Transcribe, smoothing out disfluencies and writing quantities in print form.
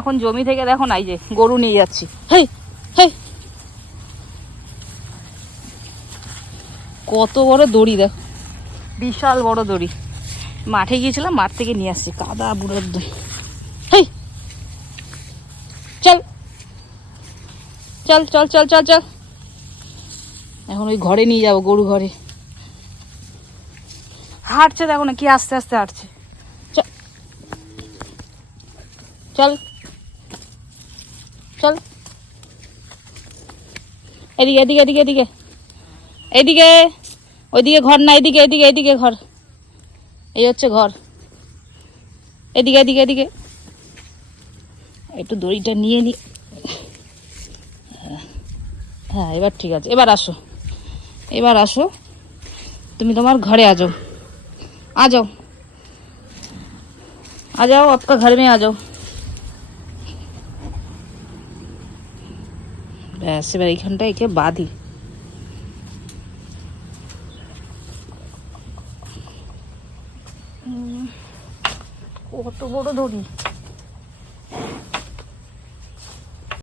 এখন জমি থেকে দেখো না, এই যে গরু নিয়ে যাচ্ছি। হেই হেই, কত বড় দড়ি দেখো, বিশাল বড় দড়ি। মাঠে গিয়েছিলাম, মাঠ থেকে নিয়ে আসছি, কাদা বুড়োর দই। হেই চল চল চল চল চল চল, এখন ওই ঘরে নিয়ে যাবো, গরু ঘরে। হাঁটছে দেখো না কি আস্তে আস্তে হাঁটছে। চল চল চল, এদিকে এদিকে এদিকে এদিকে এদিকে, ওইদিকে ঘর না, এদিকে এদিকে এদিকে ঘর, এই হচ্ছে ঘর, এদিকে এদিকে এদিকে। একটু দড়িটা নিয়ে নি। হ্যাঁ এবার ঠিক আছে, এবার আসো, এবার আসো, তুমি তোমার ঘরে आ जाओ, आ जाओ, आ जाओ, आपका घर में आ जाओ। ব্যাস এবার এইখানটা একে বাঁধি। কত বড় দড়ি,